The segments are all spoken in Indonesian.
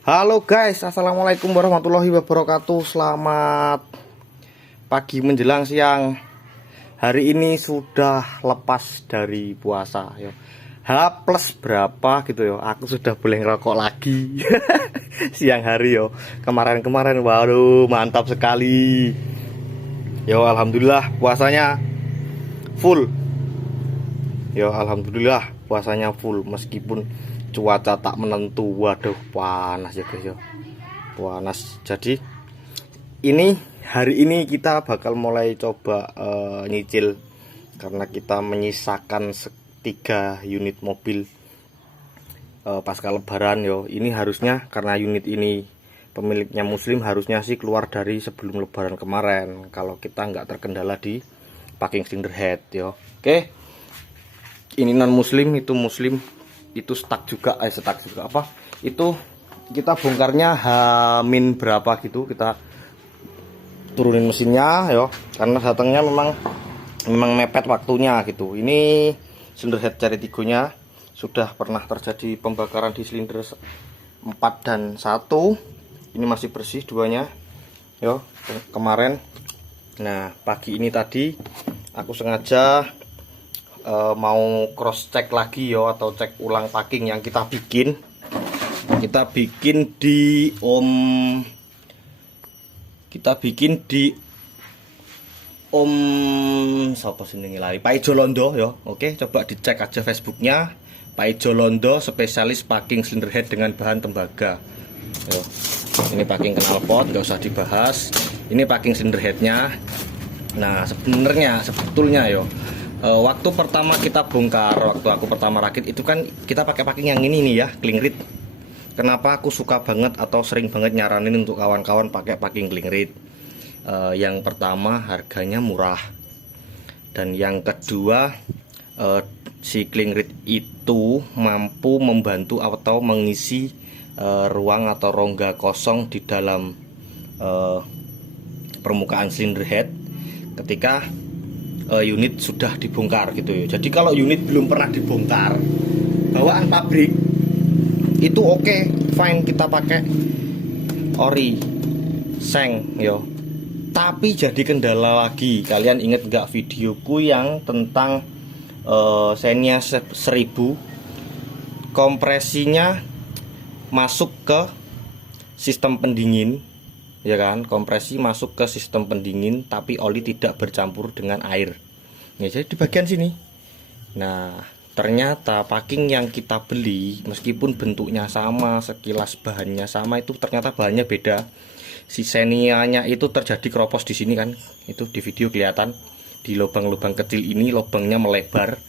Halo guys, assalamualaikum warahmatullahi wabarakatuh. Selamat pagi menjelang siang. Hari ini sudah lepas dari puasa yo. H plus berapa gitu yo. Aku sudah boleh ngerokok lagi. Siang hari yo. Kemarin-kemarin waduh mantap sekali. Yo alhamdulillah puasanya full. Yo alhamdulillah puasanya full meskipun cuaca tak menentu. Waduh panas ya guys ya, panas. Jadi ini hari ini kita bakal mulai coba nyicil karena kita menyisakan 3 unit mobil pasca lebaran yo. Ini harusnya karena unit ini pemiliknya muslim, harusnya sih keluar dari sebelum lebaran kemarin kalau kita nggak terkendala di parking cylinder head yo. Oke, ini non muslim, itu muslim, itu stuck juga apa itu kita bongkarnya H- berapa gitu, kita turunin mesinnya yo karena datangnya memang mepet waktunya gitu. Ini silinder head cari tigonya sudah pernah terjadi pembakaran di silinder 4 dan 1. Ini masih bersih duanya yo kemarin. Nah pagi ini tadi aku sengaja mau cross check lagi yo, atau cek ulang packing yang kita bikin di Om siapa sini lari, Pak Ijo Londo yo. Oke, coba dicek aja Facebooknya Pak Ijo Londo, spesialis packing cylinder head dengan bahan tembaga yo. Ini packing knalpot nggak usah dibahas, ini packing cylinder headnya. Nah sebetulnya yo, waktu pertama kita bongkar, waktu aku pertama rakit itu kan kita pakai packing yang ini nih ya, Klingrit. Kenapa aku suka banget atau sering banget nyaranin untuk kawan-kawan pakai packing Klingrit? Yang pertama harganya murah, dan yang kedua si Klingrit itu mampu membantu atau mengisi ruang atau rongga kosong di dalam permukaan cylinder head ketika unit sudah dibongkar gitu ya. Jadi kalau unit belum pernah dibongkar bawaan pabrik itu oke, fine, kita pakai ori seng yo. Tapi jadi kendala lagi, kalian inget nggak videoku yang tentang Xenia 1000 kompresinya masuk ke sistem pendingin ya kan, kompresi masuk ke sistem pendingin tapi oli tidak bercampur dengan air ya, jadi di bagian sini. Nah ternyata packing yang kita beli meskipun bentuknya sama, sekilas bahannya sama, itu ternyata bahannya beda. Si Xenia-nya itu terjadi keropos di sini kan, itu di video kelihatan di lubang-lubang kecil ini, lubangnya melebar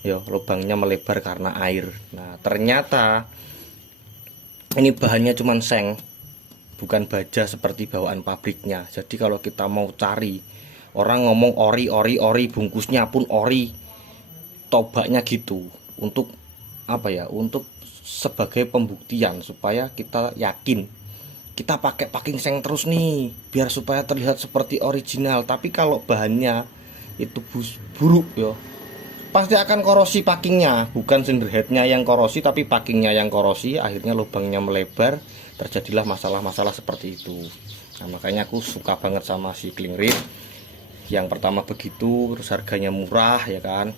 ya, lubangnya melebar karena air. Nah ternyata ini bahannya cuman seng, bukan baja seperti bawaan pabriknya. Jadi kalau kita mau cari, orang ngomong ori bungkusnya pun ori, tobaknya gitu, untuk apa ya, untuk sebagai pembuktian supaya kita yakin kita pakai packing seng terus nih, biar supaya terlihat seperti original. Tapi kalau bahannya itu buruk ya, pasti akan korosi packingnya, bukan cylinder headnya yang korosi tapi packingnya yang korosi, akhirnya lubangnya melebar, terjadilah masalah-masalah seperti itu. Nah makanya aku suka banget sama si Klingrit. Yang pertama begitu, terus harganya murah ya kan.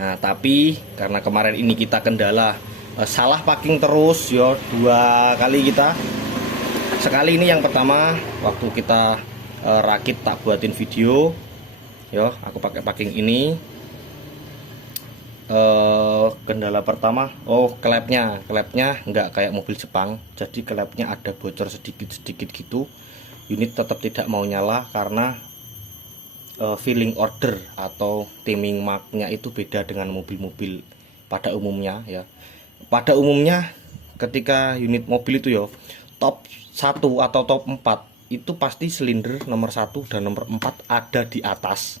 Nah tapi karena kemarin ini kita kendala salah packing terus yo, 2 kali kita. Sekali ini yang pertama waktu kita rakit tak buatin video yo, aku pakai packing ini. Kendala pertama, klepnya nggak kayak mobil Jepang, jadi klepnya ada bocor sedikit gitu. Unit tetap tidak mau nyala karena filling order atau timing marknya itu beda dengan mobil-mobil pada umumnya ya. Pada umumnya ketika unit mobil itu ya top 1 atau top 4 itu pasti silinder nomor 1 dan nomor 4 ada di atas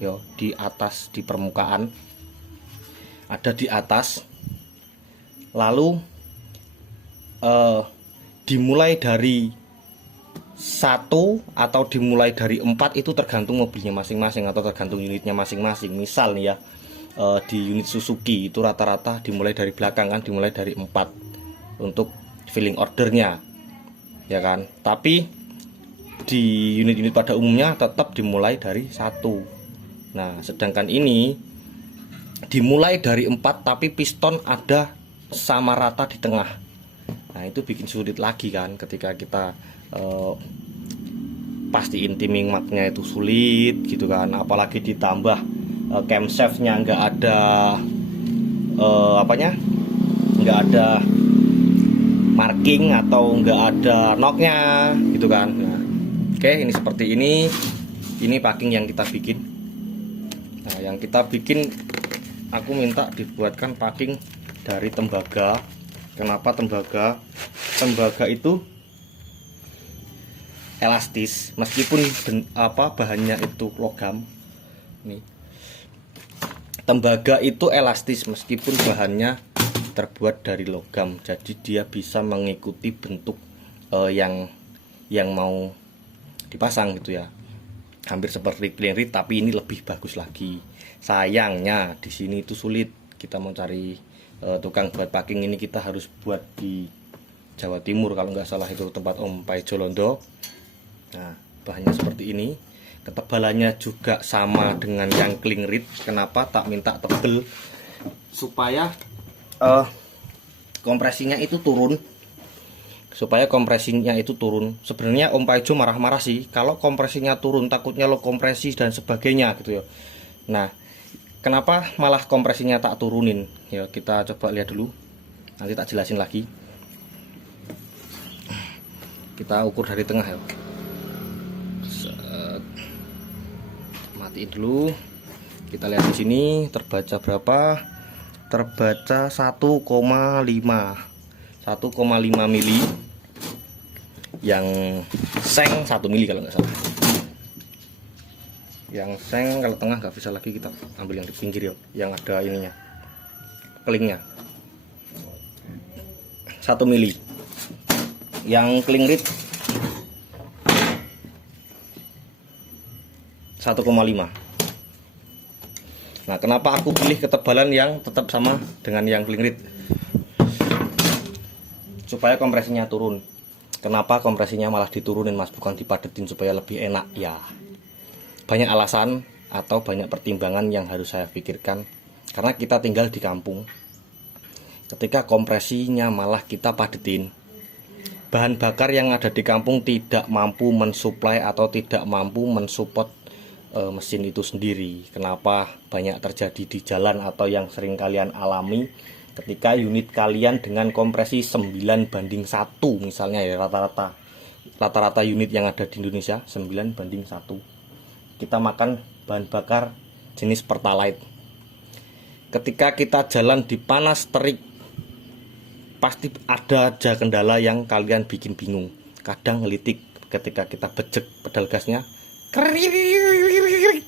yo, di atas, di permukaan ada di atas. Lalu dimulai dari 1 atau dimulai dari 4 itu tergantung mobilnya masing-masing atau tergantung unitnya masing-masing. Misal nih ya, di unit Suzuki itu rata-rata dimulai dari belakang kan, dimulai dari 4 untuk filling ordernya, ya kan. Tapi di unit-unit pada umumnya tetap dimulai dari 1. Nah, sedangkan ini dimulai dari 4 tapi piston ada sama rata di tengah. Nah, itu bikin sulit lagi kan ketika kita pastiin timing marknya itu sulit gitu kan, apalagi ditambah camshaftnya nggak ada nggak ada marking atau nggak ada knocknya gitu kan. Nah, oke, ini seperti ini packing yang kita bikin. Nah, yang kita bikin aku minta dibuatkan packing dari tembaga. Kenapa tembaga? Tembaga itu elastis meskipun bahannya itu logam. Nih, tembaga itu elastis meskipun bahannya terbuat dari logam, jadi dia bisa mengikuti bentuk yang mau dipasang gitu ya, hampir seperti clean rit tapi ini lebih bagus lagi. Sayangnya di sini itu sulit, kita mau cari tukang buat packing ini kita harus buat di Jawa Timur kalau nggak salah, itu tempat Om Paijo Londo. Nah, bahannya seperti ini, ketebalannya juga sama dengan yang clean rit. Kenapa tak minta tebel? Supaya kompresinya itu turun. Sebenarnya Om Paijo marah-marah sih kalau kompresinya turun, takutnya lo kompresi dan sebagainya gitu ya. Nah, kenapa malah kompresinya tak turunin? Ya, kita coba lihat dulu, nanti tak jelasin lagi. Kita ukur dari tengah ya. Matiin dulu. Kita lihat di sini terbaca berapa? Terbaca 1,5 mili. Yang seng 1 mili kalau nggak salah. Yang seng kalau tengah nggak bisa lagi, kita ambil yang di pinggir ya, yang ada ininya, kelingnya. 1 mili. Yang clean rit 1,5. Nah, kenapa aku pilih ketebalan yang tetap sama dengan yang clean rit? Supaya kompresinya turun. Kenapa kompresinya malah diturunin mas, bukan dipadetin supaya lebih enak? Ya, banyak alasan atau banyak pertimbangan yang harus saya pikirkan. Karena kita tinggal di kampung, ketika kompresinya malah kita padetin, bahan bakar yang ada di kampung tidak mampu mensuplai atau tidak mampu mensupport mesin itu sendiri. Kenapa banyak terjadi di jalan atau yang sering kalian alami ketika unit kalian dengan kompresi 9:1 misalnya ya, rata-rata unit yang ada di Indonesia 9:1. Kita makan bahan bakar jenis Pertalite. Ketika kita jalan di panas terik, pasti ada aja kendala yang kalian bikin bingung. Kadang ngelitik ketika kita bejek pedal gasnya,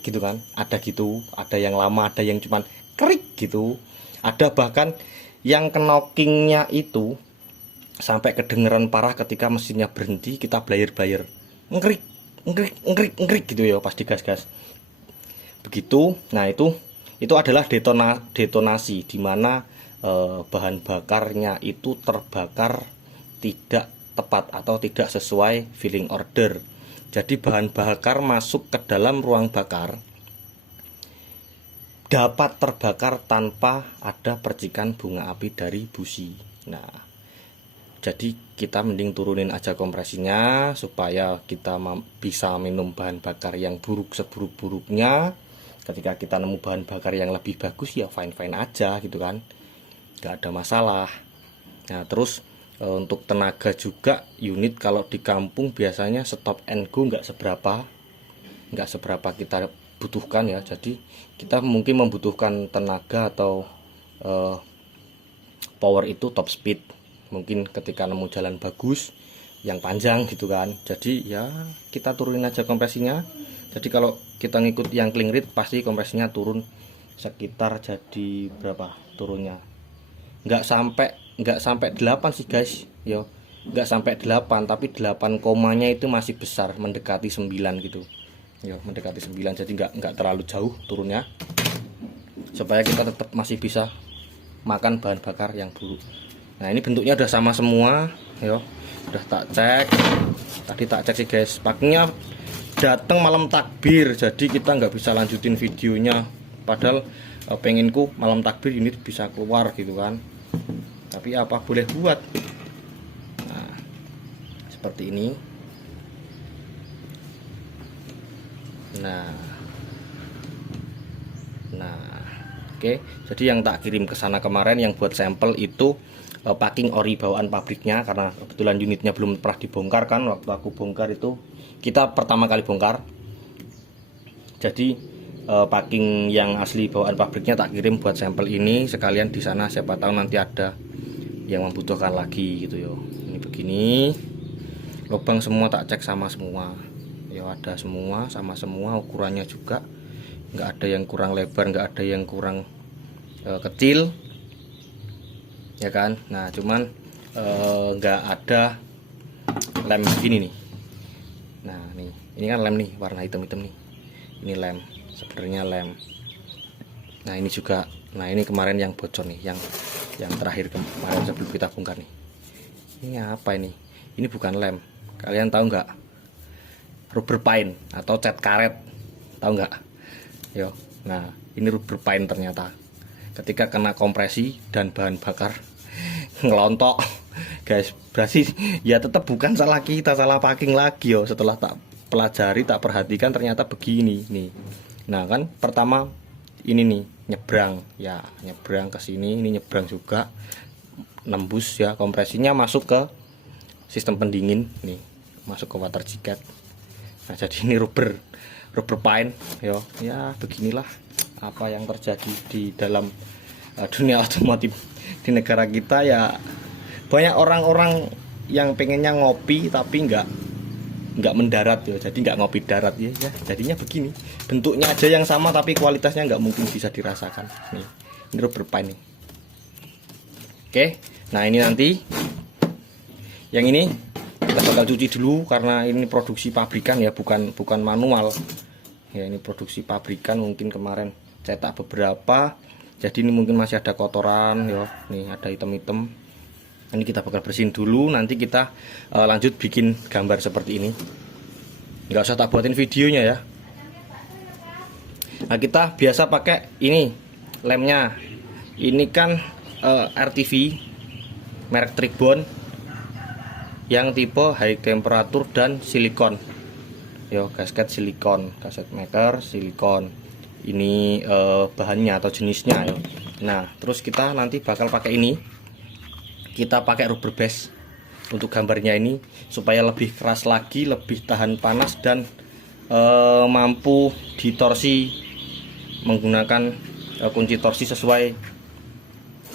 gitu kan, ada yang lama, ada yang cuman krik gitu, ada bahkan yang knockingnya itu sampai kedengeran parah ketika mesinnya berhenti, kita blayer ngkrik gitu ya pas digas-gas begitu. Nah, itu adalah detonasi di mana bahan bakarnya itu terbakar tidak tepat atau tidak sesuai filling order. Jadi bahan bakar masuk ke dalam ruang bakar dapat terbakar tanpa ada percikan bunga api dari busi. Nah, jadi kita mending turunin aja kompresinya supaya kita bisa minum bahan bakar yang buruk seburuk-buruknya. Ketika kita nemu bahan bakar yang lebih bagus ya fine-fine aja gitu kan, nggak ada masalah. Nah, terus untuk tenaga juga, unit kalau di kampung biasanya stop and go nggak seberapa kita butuhkan ya. Jadi kita mungkin membutuhkan tenaga atau power itu top speed, mungkin ketika nemu jalan bagus yang panjang gitu kan. Jadi ya kita turunin aja kompresinya. Jadi kalau kita ngikut yang clean rit pasti kompresinya turun sekitar jadi berapa turunnya, nggak sampai 8 sih guys yo, nggak sampai 8, tapi 8 komanya itu masih besar, mendekati 9 gitu yo, mendekati 9. Jadi nggak terlalu jauh turunnya, supaya kita tetap masih bisa makan bahan bakar yang buruk. Nah, ini bentuknya udah sama semua, yo. Udah tak cek. Tadi tak cek sih guys. Packingnya datang malam takbir, jadi kita nggak bisa lanjutin videonya. Padahal penginku malam takbir ini bisa keluar gitu kan. Tapi apa boleh buat. Nah, seperti ini. Nah, oke. Jadi yang tak kirim ke sana kemarin yang buat sampel itu packing ori bawaan pabriknya, karena kebetulan unitnya belum pernah dibongkar kan. Waktu aku bongkar itu kita pertama kali bongkar. Jadi packing yang asli bawaan pabriknya tak kirim buat sampel ini, sekalian di sana siapa tahu nanti ada yang membutuhkan lagi gitu yo. Ini begini. Lubang semua tak cek sama semua. Ya ada semua, sama semua, ukurannya juga nggak ada yang kurang lebar, nggak ada yang kurang kecil ya kan. Nah cuman nggak ada lem begini nih. Nah nih, ini kan lem nih warna hitam-hitam nih, ini lem, sebenarnya lem. Nah ini juga, nah ini kemarin yang bocor nih, yang terakhir kemarin sebelum kita bongkar nih. Ini apa ini? Ini bukan lem, kalian tahu nggak? Rubber paint atau cat karet, tahu nggak? Yo, nah ini rubber paint ternyata. Ketika kena kompresi dan bahan bakar ngelontok, guys, berarti ya tetap bukan salah kita, salah packing lagi yo. Setelah tak pelajari, tak perhatikan, ternyata begini nih. Nah kan pertama ini nih nyebrang, ya nyebrang ke sini, ini nyebrang juga, nembus ya, kompresinya masuk ke sistem pendingin nih, masuk ke water jacket. Nah jadi ini rubber paint yo. Ya beginilah apa yang terjadi di dalam dunia otomotif di negara kita ya. Banyak orang-orang yang pengennya ngopi tapi nggak mendarat yo, jadi nggak ngopi darat ya, jadinya begini. Bentuknya aja yang sama tapi kualitasnya nggak mungkin bisa dirasakan nih. Ini rubber paint nih. Oke, nah ini nanti yang ini kita bakal cuci dulu karena ini produksi pabrikan ya, bukan manual ya. Ini produksi pabrikan, mungkin kemarin cetak beberapa, jadi ini mungkin masih ada kotoran ya. Nih ada hitam-hitam, ini kita bakal bersihin dulu. Nanti kita lanjut bikin gambar seperti ini. Nggak usah tak buatin videonya ya. Nah kita biasa pakai ini lemnya, ini kan RTV merek Tribon yang tipe high temperatur dan silikon yo, gasket silikon, gasket maker silikon. Ini bahannya atau jenisnya yo. Nah terus kita nanti bakal pakai ini, kita pakai rubber base untuk gambarnya ini supaya lebih keras lagi, lebih tahan panas dan mampu ditorsi menggunakan kunci torsi sesuai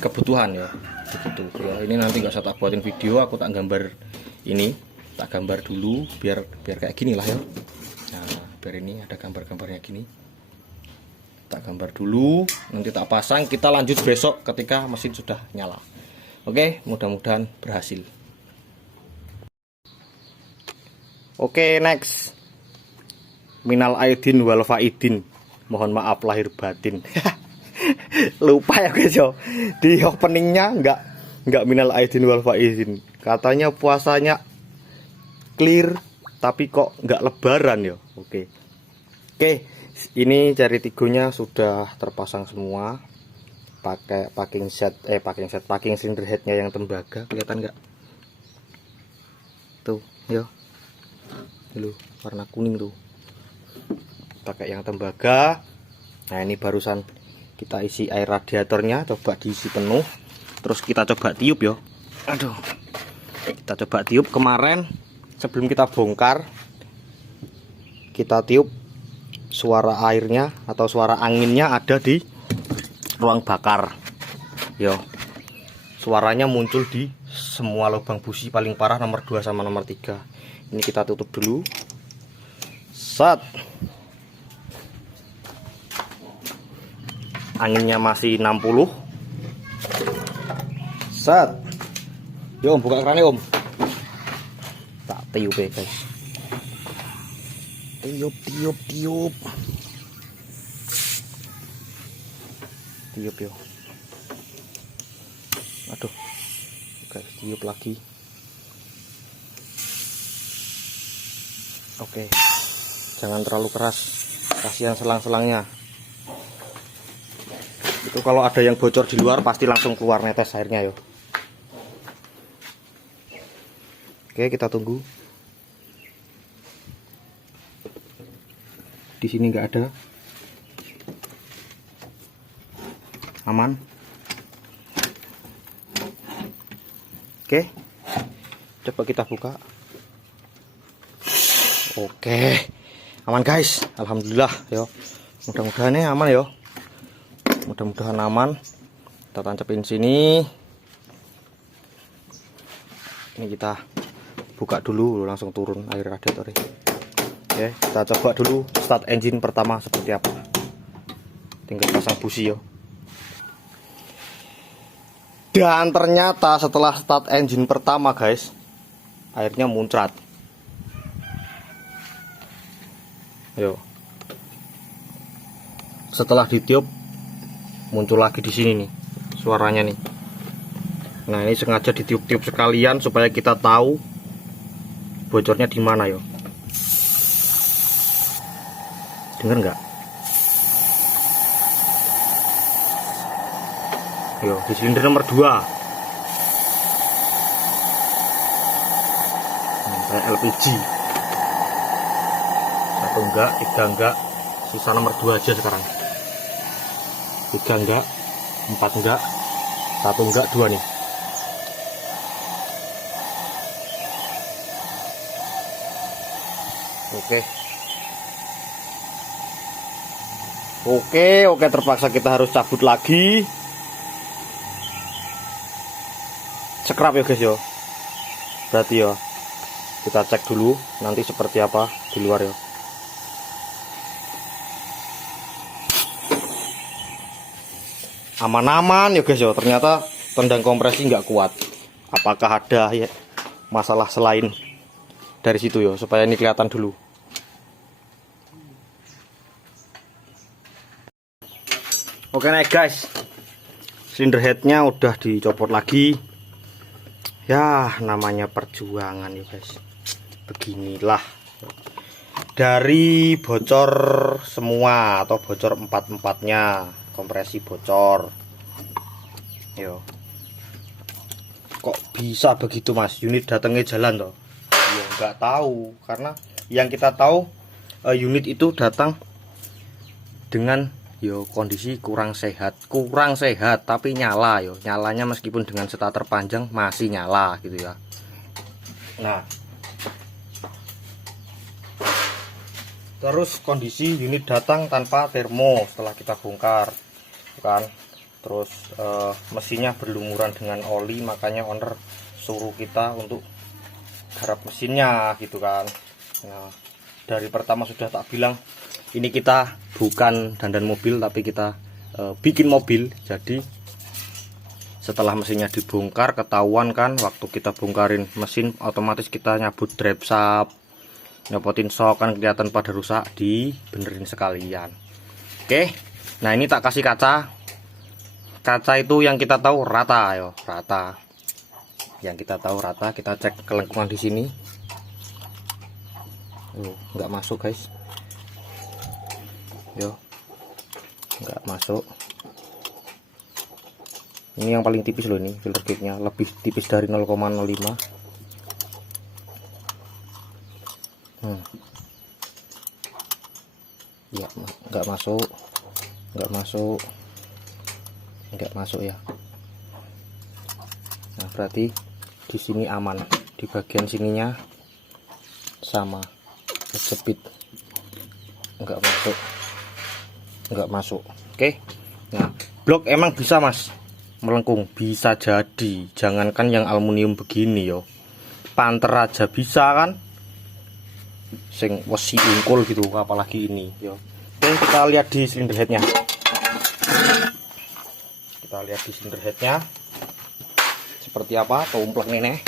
kebutuhan ya. Begitu ya. Ini nanti nggak usah tak buatin video, aku tak gambar ini, tak gambar dulu biar kayak gini lah ya. Nah biar ini ada gambar-gambarnya gini, tak gambar dulu, nanti tak pasang. Kita lanjut besok ketika mesin sudah nyala. Oke, mudah-mudahan berhasil. Oke, next. Minal aidin wal faidin, mohon maaf lahir batin. Lupa ya guys yo, di openingnya nggak minal aidin wal faidin. Katanya puasanya clear tapi kok nggak lebaran ya. Oke, ini jari tigonya sudah terpasang semua. Pakai packing cylinder headnya yang tembaga, kelihatan nggak? Tuh, yo, dulu warna kuning tuh. Pakai yang tembaga. Nah ini barusan kita isi air radiatornya, coba diisi penuh. Terus kita coba tiup yo. Aduh. Kita coba tiup kemarin sebelum kita bongkar. Kita tiup suara airnya atau suara anginnya ada di ruang bakar. Yo. Suaranya muncul di semua lubang busi, paling parah nomor 2 sama nomor 3. Ini kita tutup dulu. Set. Anginnya masih 60. Set. Yo om, buka kerannya om. Tak tiup ya guys. Tiup. Tiup yo. Aduh guys, tiup lagi. Oke, jangan terlalu keras, kasihan selang-selangnya. Itu kalau ada yang bocor di luar pasti langsung keluar netes airnya yo. Oke, kita tunggu. Di sini nggak ada. Aman. Oke, coba kita buka. Oke, aman guys, alhamdulillah yo. Mudah-mudahan ini aman yo. Mudah-mudahan aman. Kita tancapin sini. Ini kita buka dulu, langsung turun air radiator. Oke, kita coba dulu start engine pertama seperti apa. Tinggal pasang busi yo. Dan ternyata setelah start engine pertama guys, airnya muncrat. Yo. Setelah ditiup muncul lagi di sini nih suaranya nih. Nah, ini sengaja ditiup-tiup sekalian supaya kita tahu bocornya di mana yo. Dengar nggak? Yo, di silinder nomor 2. Kayak LPG. 1 enggak, 3 enggak. Sisa nomor 2 aja sekarang. 3 enggak, 4 enggak, 1 enggak, 2 nih. Oke, terpaksa kita harus cabut lagi. Scrap ya guys yo. Berarti yo kita cek dulu nanti seperti apa di luar yo. Aman-aman ya guys yo. Ternyata tendang kompresi nggak kuat. Apakah ada ya masalah selain dari situ yo, supaya ini kelihatan dulu. Oke naik guys, silinder headnya udah dicopot lagi. Ya namanya perjuangan ya guys. Beginilah, dari bocor semua atau bocor 4-4-nya, kompresi bocor. Yo, kok bisa begitu mas? Unit datangnya jalan toh? Ya nggak tahu, karena yang kita tahu unit itu datang dengan yo kondisi kurang sehat tapi nyala yo, nyalanya meskipun dengan starter panjang masih nyala gitu ya. Nah, terus kondisi unit datang tanpa termo setelah kita bongkar kan. Terus mesinnya berlumuran dengan oli, makanya owner suruh kita untuk garap mesinnya gitu kan. Nah, dari pertama sudah tak bilang ini kita bukan dandan mobil tapi kita bikin mobil. Jadi setelah mesinnya dibongkar ketahuan kan, waktu kita bongkarin mesin otomatis kita nyabut drive shaft, nyopotin shock kan kelihatan pada rusak, dibenerin sekalian. Oke, nah ini tak kasih kaca itu yang kita tahu rata yo, rata. Yang kita tahu rata, kita cek kelengkungan di sini. Nggak masuk guys. Yo, nggak masuk. Ini yang paling tipis loh, ini filter gate-nya lebih tipis dari 0,05. Ya nggak masuk, nggak masuk ya. Nah berarti di sini aman, di bagian sininya sama, kejepit, nggak masuk. Oke. Nah, blok emang bisa mas melengkung, bisa jadi. Jangankan yang aluminium begini yo, panter aja bisa kan, sing wesi ungkul gitu, apalagi ini yo. Oke, kita lihat di silinder headnya. Seperti apa keumplek nih.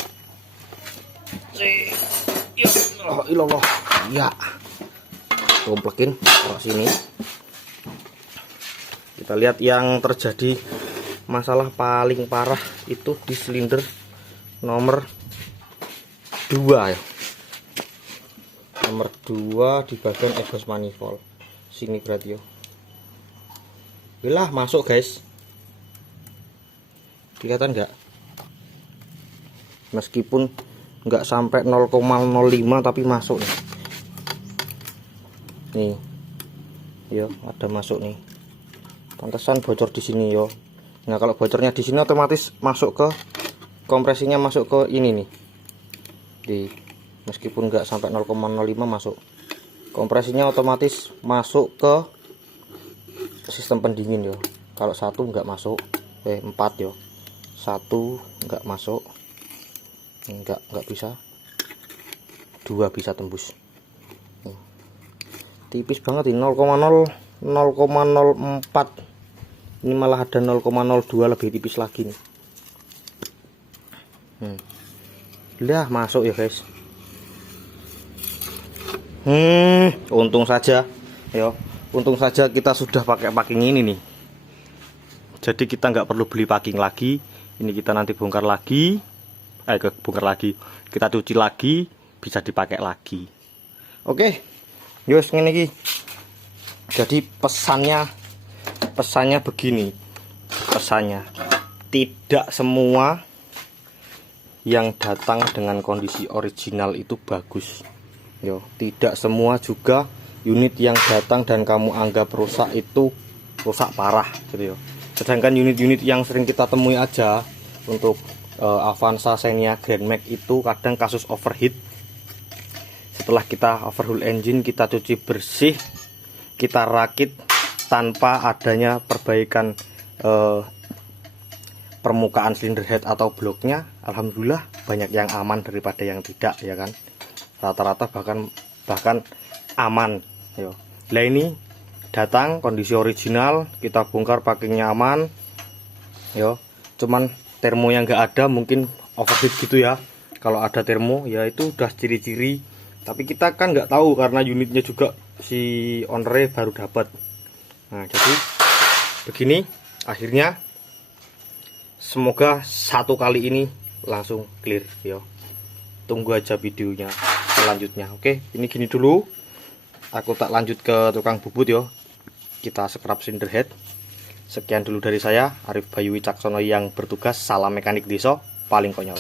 Oh ilallah ya, keumplekin taruh sini. Kita lihat yang terjadi masalah paling parah itu di silinder nomor 2 ya. Nomor 2 di bagian exhaust manifold sini berarti yo. Lah masuk guys, kelihatan nggak? Meskipun nggak sampai 0,05 tapi masuk nih yo, ada masuk nih. Pantesan bocor di sini yo. Nah kalau bocornya di sini otomatis masuk ke kompresinya, masuk ke ini nih di, meskipun nggak sampai 0,05 masuk, kompresinya otomatis masuk ke sistem pendingin yo. Kalau 1 nggak masuk, 4 yo, 1 nggak masuk, nggak bisa, 2 bisa tembus. Tipis banget ini, 0,04. Ini malah ada 0,02 lebih tipis lagi nih. Lah masuk ya guys. Untung saja yo, untung saja kita sudah pakai packing ini nih. Jadi kita nggak perlu beli packing lagi. Ini kita nanti bongkar lagi, kita cuci lagi, bisa dipakai lagi. Oke, yos ngene iki. Jadi pesannya begini. Pesannya, tidak semua yang datang dengan kondisi original itu bagus. Yo, tidak semua juga unit yang datang dan kamu anggap rusak itu rusak parah gitu yo. Sedangkan unit-unit yang sering kita temui aja untuk Avanza, Xenia, Grand Max itu kadang kasus overheat. Setelah kita overhaul engine, kita cuci bersih, kita rakit tanpa adanya perbaikan permukaan silinder head atau bloknya, alhamdulillah banyak yang aman daripada yang tidak ya kan. Rata-rata bahkan aman yo. Lah ini datang kondisi original, kita bongkar packingnya aman yo. Cuman termo yang nggak ada, mungkin overheat gitu ya. Kalau ada termo ya itu udah ciri-ciri, tapi kita kan nggak tahu karena unitnya juga si owner baru dapat. Nah jadi begini akhirnya. Semoga satu kali ini langsung clear yo. Tunggu aja videonya selanjutnya. Oke, ini gini dulu. Aku tak lanjut ke tukang bubut yo. Kita scrub cylinder head. Sekian dulu dari saya, Arif Bayu Wicaksono yang bertugas. Salam mekanik desa paling konyol.